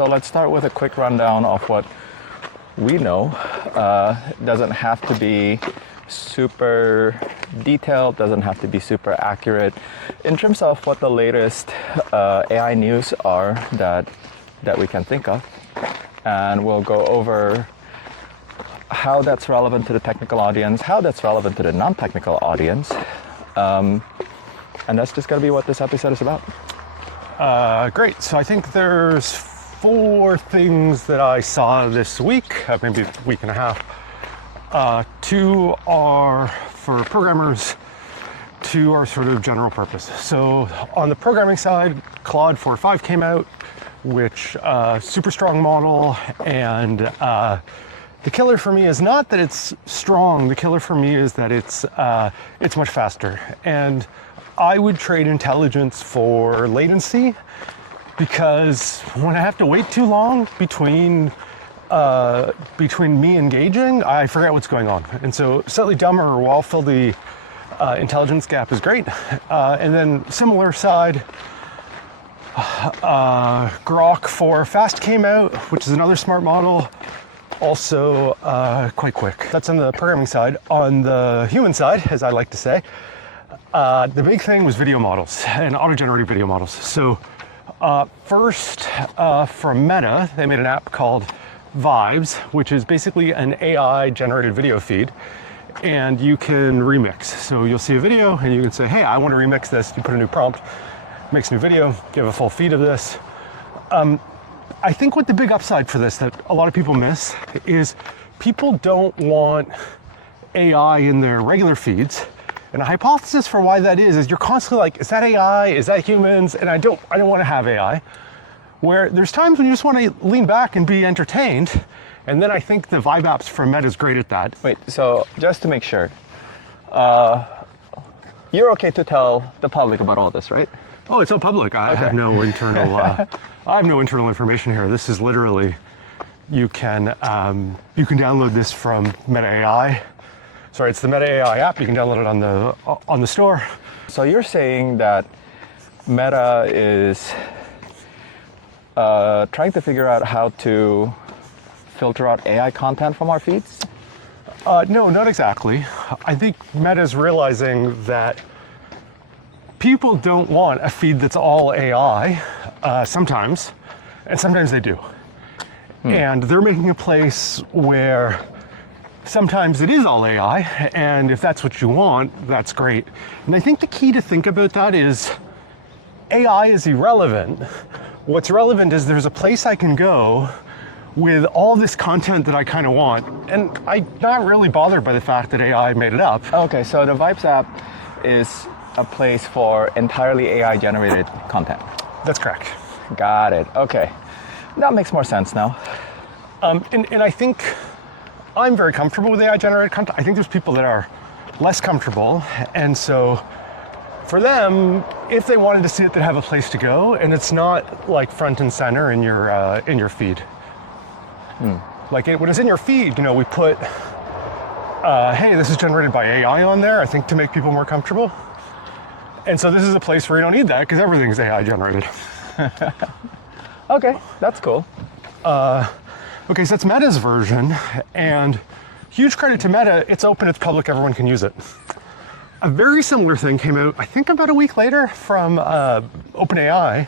So let's start with a quick rundown of what we know. Doesn't have to be super detailed, doesn't have to be super accurate. In terms of what the latest AI news are that we can think of, and we'll go over how that's relevant to the technical audience, how that's relevant to the non-technical audience, and that's just going to be what this episode is about. Great. So I think there's 4 things that I saw this week, maybe a week and a half. 2 are for programmers, 2 are sort of general purpose. So on the programming side, Claude 4.5 came out, which super strong model, and the killer for me is not that it's strong. The killer for me is that it's much faster. And I would trade intelligence for latency, because when I have to wait too long between me engaging, I forget what's going on. And so slightly dumber while fill the intelligence gap is great. And then similar side, Grok 4 Fast came out, which is another smart model, also quite quick. That's on the programming side. On the human side, as I like to say, the big thing was video models and auto-generated video models. So first, from Meta, they made an app called Vibes, which is basically an AI-generated video feed, and you can remix. So you'll see a video, and you can say, hey, I want to remix this. You put a new prompt, makes a new video, you have a full feed of this. I think what the big upside for this that a lot of people miss is people don't want AI in their regular feeds. And a hypothesis for why that is you're constantly like, is that AI? Is that humans? And I don't want to have AI. Where there's times when you just want to lean back and be entertained. And then I think the Vibe apps from Meta is great at that. Wait, so just to make sure, you're okay to tell the public about all this, right? Oh, it's all public. I have no internal. I have no internal information here. This is literally, you can download this from Meta AI. Sorry, it's the Meta AI app. You can download it on the store. So you're saying that Meta is trying to figure out how to filter out AI content from our feeds? No, not exactly. I think Meta is realizing that people don't want a feed that's all AI sometimes, and sometimes they do. And they're making a place where sometimes it is all AI, and if that's what you want, that's great. And I think the key to think about that is AI is irrelevant. What's relevant is there's a place I can go with all this content that I kind of want, and I'm not really bothered by the fact that AI made it up. Okay, so the Vibes app is a place for entirely AI-generated content. That's correct. Got it. Okay, that makes more sense now. And I think I'm very comfortable with AI-generated content. I think there's people that are less comfortable, and so for them, if they wanted to see it, they'd have a place to go, and it's not like front and center in your feed. Like when it's in your feed, we put, hey, this is generated by AI on there, I think to make people more comfortable. And so this is a place where you don't need that because everything's AI generated. Okay, that's cool. Okay, so that's Meta's version, and huge credit to Meta, it's open, it's public, everyone can use it. A very similar thing came out, I think about a week later, from OpenAI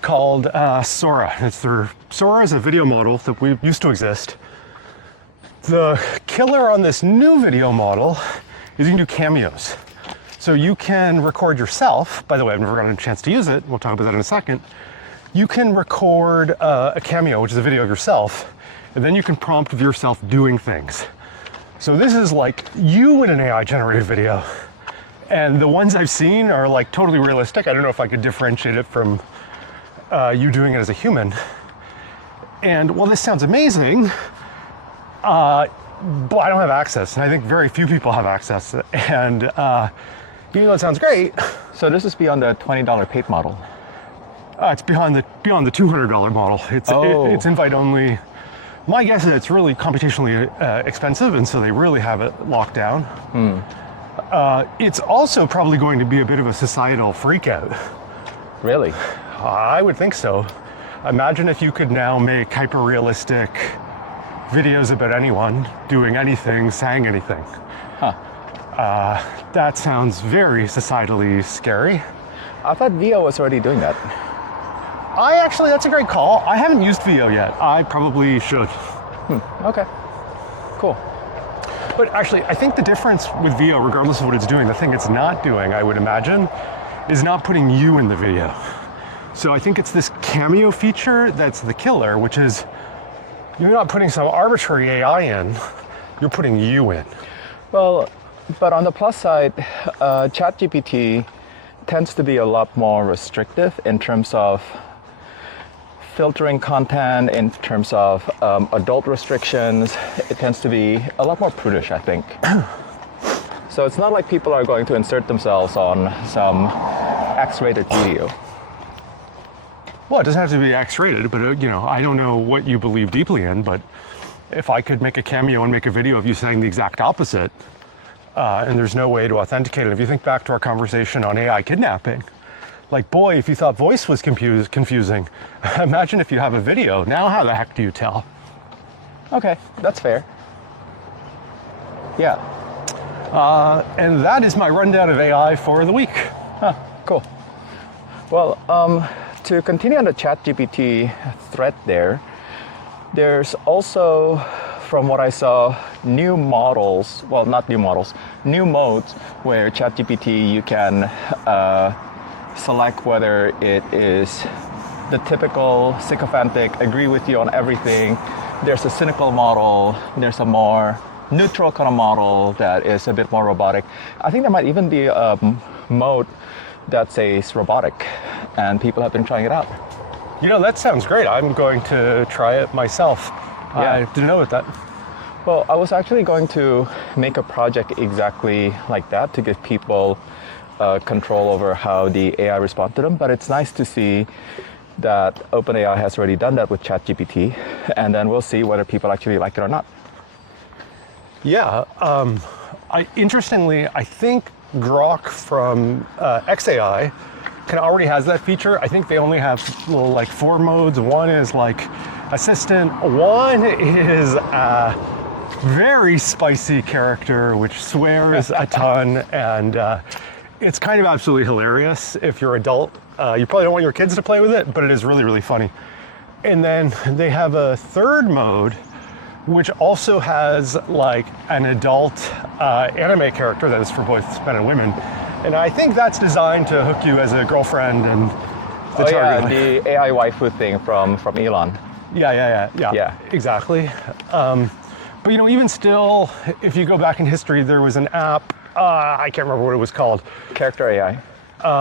called Sora. Sora is a video model that used to exist. The killer on this new video model is you can do cameos. So you can record yourself. By the way, I've never gotten a chance to use it. We'll talk about that in a second. You can record a cameo, which is a video of yourself, and then you can prompt yourself doing things. So this is like you in an AI-generated video. And the ones I've seen are like totally realistic. I don't know if I could differentiate it from you doing it as a human. And while this sounds amazing, but I don't have access. And I think very few people have access. And even though it sounds great. So this is beyond the $20 paid model. It's beyond the $200 model. It's invite only. My guess is it's really computationally expensive, and so they really have it locked down. It's also probably going to be a bit of a societal freakout. Really? I would think so. Imagine if you could now make hyper-realistic videos about anyone doing anything, saying anything. Huh. That sounds very societally scary. I thought VO was already doing that. That's a great call. I haven't used VO yet. I probably should. Okay. Cool. But actually, I think the difference with VO, regardless of what it's doing, the thing it's not doing, I would imagine, is not putting you in the video. So I think it's this cameo feature that's the killer, which is you're not putting some arbitrary AI in, you're putting you in. Well, but on the plus side, ChatGPT tends to be a lot more restrictive in terms of filtering content, in terms of adult restrictions. It tends to be a lot more prudish, I think. So it's not like people are going to insert themselves on some X-rated video. Well, it doesn't have to be X-rated, but I don't know what you believe deeply in, but if I could make a cameo and make a video of you saying the exact opposite, and there's no way to authenticate it. If you think back to our conversation on AI kidnapping, like, boy, if you thought voice was confusing, imagine if you have a video. Now how the heck do you tell? Okay, that's fair. Yeah. And that is my rundown of AI for the week. Huh, cool. Well, to continue on the ChatGPT thread there's also, from what I saw, new modes where ChatGPT, you can select whether it is the typical sycophantic, agree with you on everything. There's a cynical model, there's a more neutral kind of model that is a bit more robotic. I think there might even be a mode that says robotic, and people have been trying it out. That sounds great. I'm going to try it myself. Yeah. I didn't know that. Well, I was actually going to make a project exactly like that to give people control over how the AI respond to them, but it's nice to see that OpenAI has already done that with ChatGPT, and then we'll see whether people actually like it or not. Yeah. Interestingly, I think Grok from XAI already has that feature. I think they only have little 4 modes. One is assistant. One is very spicy character, which swears a ton, and it's kind of absolutely hilarious. If you're adult, you probably don't want your kids to play with it, but it is really, really funny. And then they have a third mode, which also has an adult anime character that is for both men and women. And I think that's designed to hook you as a girlfriend and the target. Yeah, the AI Waifu thing from Elon. Yeah, exactly. But even still, if you go back in history, there was an app, I can't remember what it was called. Character AI.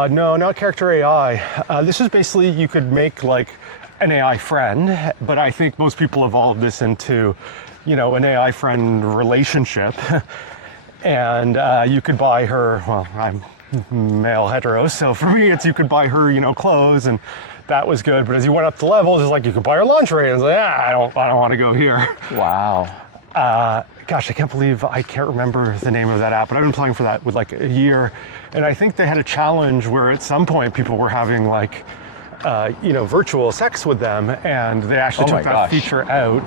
No, not Character AI. This is basically, you could make an AI friend, but I think most people evolved this into, an AI friend relationship. And you could buy her, well, I'm male hetero, so for me it's you could buy her, clothes, and that was good. But as you went up the levels, it's you could buy her lingerie, and it's I don't want to go here. Wow. Gosh, I can't believe I can't remember the name of that app, but I've been playing for that with a year, and I think they had a challenge where at some point people were having virtual sex with them, and they actually took that feature out.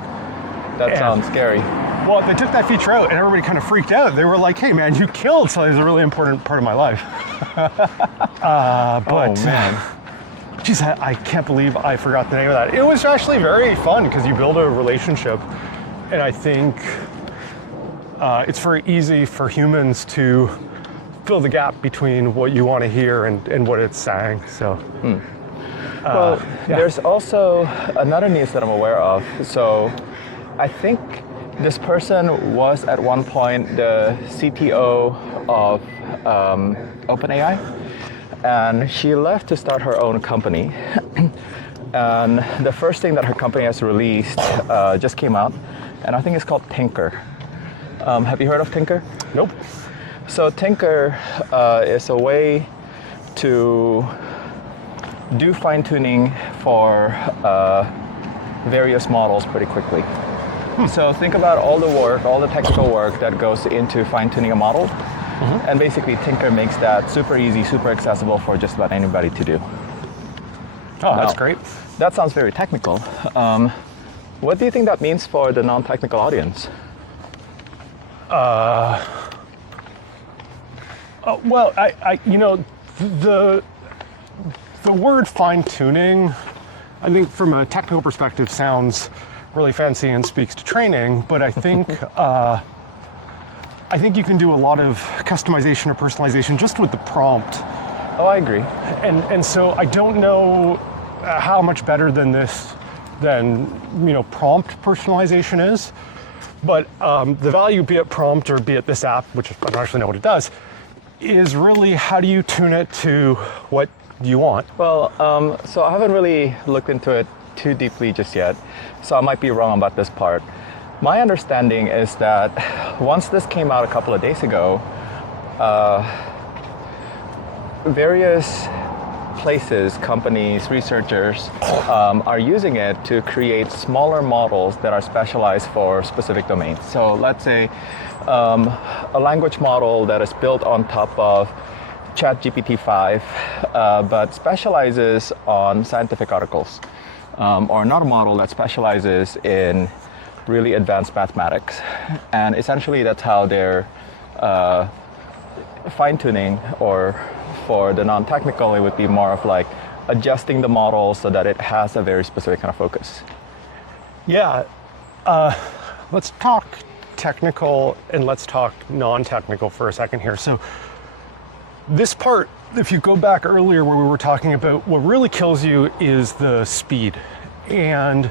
That sounds scary. Well, they took that feature out, and everybody kind of freaked out. They were like, "Hey, man, you killed something that's a really important part of my life." Oh man. Geez, I can't believe I forgot the name of that. It was actually very fun because you build a relationship, and I think it's very easy for humans to fill the gap between what you want to hear and what it's saying. So, well, there's also another news that I'm aware of. So, I think this person was at one point the CTO of OpenAI, and she left to start her own company. And the first thing that her company has released just came out, and I think it's called Tinker. Have you heard of Tinker? Nope. So Tinker is a way to do fine-tuning for various models pretty quickly. So think about all the work, all the technical work that goes into fine-tuning a model. And basically Tinker makes that super easy, super accessible for just about anybody to do. Oh, that's Now, great. That sounds very technical. What do you think that means for the non-technical audience? Well, the word fine-tuning, I think from a technical perspective sounds really fancy and speaks to training, but I think you can do a lot of customization or personalization just with the prompt. Oh, I agree. And so I don't know how much better than prompt personalization is, but the value, be it prompt or be it this app, which I don't actually know what it does, is really how do you tune it to what you want? Well, so I haven't really looked into it too deeply just yet, so I might be wrong about this part. My understanding is that once this came out a couple of days ago, various places, companies, researchers are using it to create smaller models that are specialized for specific domains. So let's say a language model that is built on top of ChatGPT 5, but specializes on scientific articles, or another model that specializes in really advanced mathematics. And essentially that's how they're fine-tuning, or for the non-technical, it would be more of like adjusting the model so that it has a very specific kind of focus. Yeah, let's talk technical and let's talk non-technical for a second here. So this part, if you go back earlier where we were talking about what really kills you is the speed. And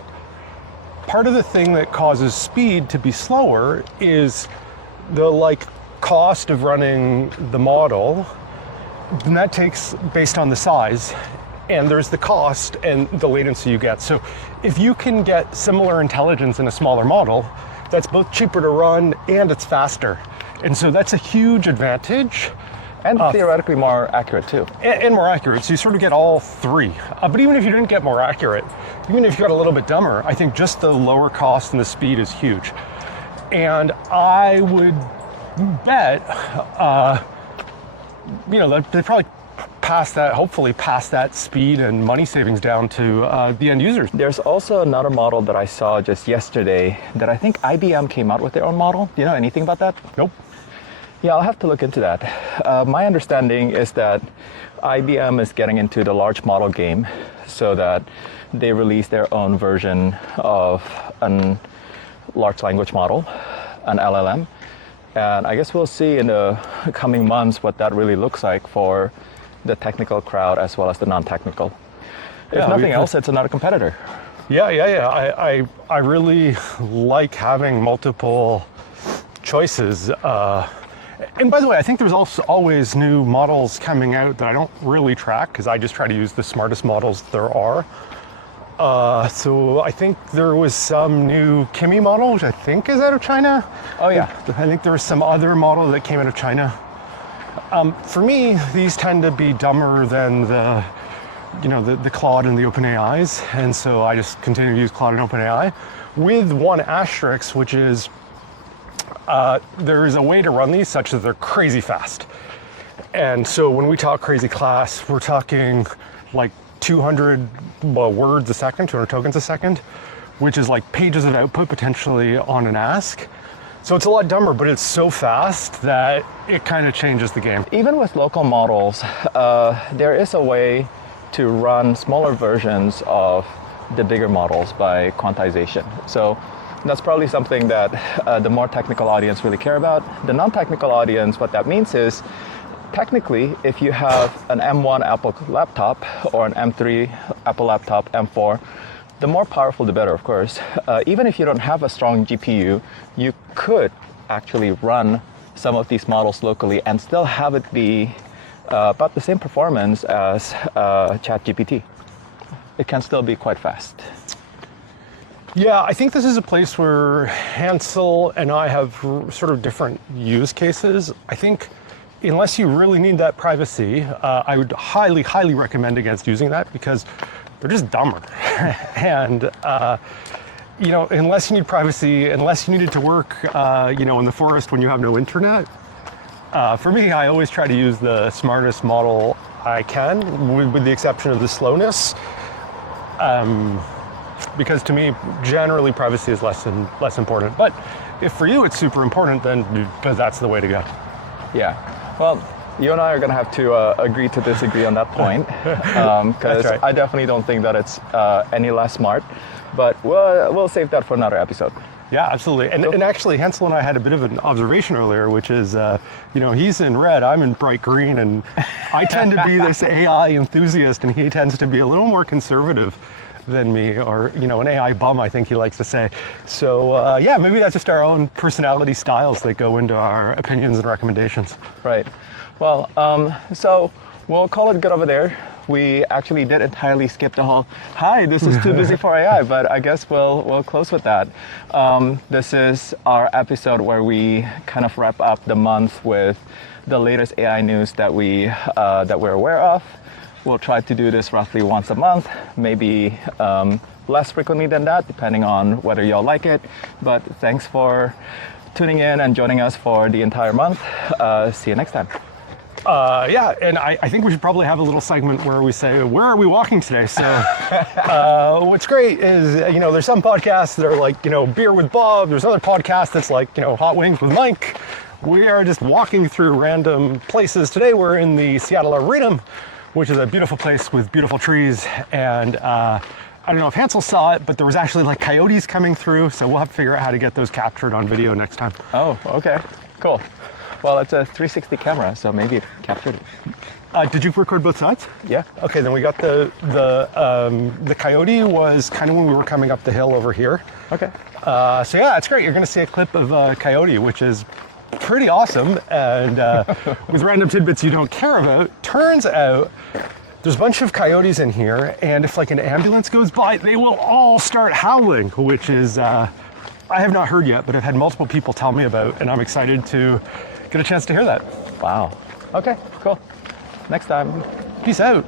part of the thing that causes speed to be slower is the cost of running the model, and that takes based on the size, and there's the cost and the latency you get. So if you can get similar intelligence in a smaller model, that's both cheaper to run and it's faster. And so that's a huge advantage. And theoretically more accurate too. And more accurate, so you sort of get all three. But even if you didn't get more accurate, even if you got a little bit dumber, I think just the lower cost and the speed is huge. And I would bet, they probably hopefully pass that speed and money savings down to the end users. There's also another model that I saw just yesterday that I think IBM came out with their own model. Do you know anything about that? Nope. Yeah, I'll have to look into that. My understanding is that IBM is getting into the large model game so that they release their own version of a large language model, an LLM. And I guess we'll see in the coming months what that really looks like for the technical crowd as well as the non-technical. If nothing else, it's another competitor. Yeah. I really like having multiple choices. And by the way, I think there's also always new models coming out that I don't really track because I just try to use the smartest models there are. So I think there was some new Kimi model, which I think is out of China. Oh yeah. I think there was some other model that came out of China. For me, these tend to be dumber than the Claude and the OpenAIs, and so I just continue to use Claude and OpenAI with one asterisk, which is there is a way to run these such that they're crazy fast. And so when we talk crazy class, we're talking like 200 words a second, 200 tokens a second, which is like pages of output potentially on an ask. So it's a lot dumber, but it's so fast that it kind of changes the game. Even with local models, there is a way to run smaller versions of the bigger models by quantization. So that's probably something that the more technical audience really care about. The non-technical audience, what that means is, technically, if you have an M1 Apple laptop or an M3 Apple laptop, M4, the more powerful the better, of course. Even if you don't have a strong GPU, you could actually run some of these models locally and still have it be about the same performance as ChatGPT. It can still be quite fast. Yeah, I think this is a place where Hansel and I have sort of different use cases. I think unless you really need that privacy, I would highly, highly recommend against using that because they're just dumber. And, unless you need privacy, unless you need it to work, in the forest when you have no internet, for me, I always try to use the smartest model I can, with the exception of the slowness. because to me, generally privacy is less important. But if for you it's super important, then that's the way to go. Yeah. Well, you and I are going to have to agree to disagree on that point, because right. I definitely don't think that it's any less smart. But we'll save that for another episode. Yeah, absolutely. And actually, Hansel and I had a bit of an observation earlier, which is, he's in red, I'm in bright green, and I tend to be this AI enthusiast, and he tends to be a little more conservative than me, or, an AI bum, I think he likes to say. So, maybe that's just our own personality styles that go into our opinions and recommendations. Right. Well, so we'll call it good over there. We actually did entirely skip the whole, hi, this is too busy for AI, but I guess we'll close with that. This is our episode where we kind of wrap up the month with the latest AI news that we're aware of. We'll try to do this roughly once a month, maybe less frequently than that, depending on whether y'all like it. But thanks for tuning in and joining us for the entire month. See you next time. And I think we should probably have a little segment where we say, where are we walking today? So what's great is, there's some podcasts that are like, Beer with Bob. There's other podcasts that's like, Hot Wings with Mike. We are just walking through random places. Today we're in the Seattle Arboretum, which is a beautiful place with beautiful trees. And I don't know if Hansel saw it, but there was actually like coyotes coming through. So we'll have to figure out how to get those captured on video next time. Oh, okay, cool. Well, it's a 360 camera, so maybe it captured it. Did you record both sides? Yeah. Okay, then we got the coyote was kind of when we were coming up the hill over here. Okay. So yeah, it's great. You're going to see a clip of a coyote, which is pretty awesome. And with random tidbits you don't care about, turns out there's a bunch of coyotes in here, and if like an ambulance goes by, they will all start howling, which is I have not heard yet, but I've had multiple people tell me about, and I'm excited to get a chance to hear that. Wow. Okay, cool. Next time. Peace out.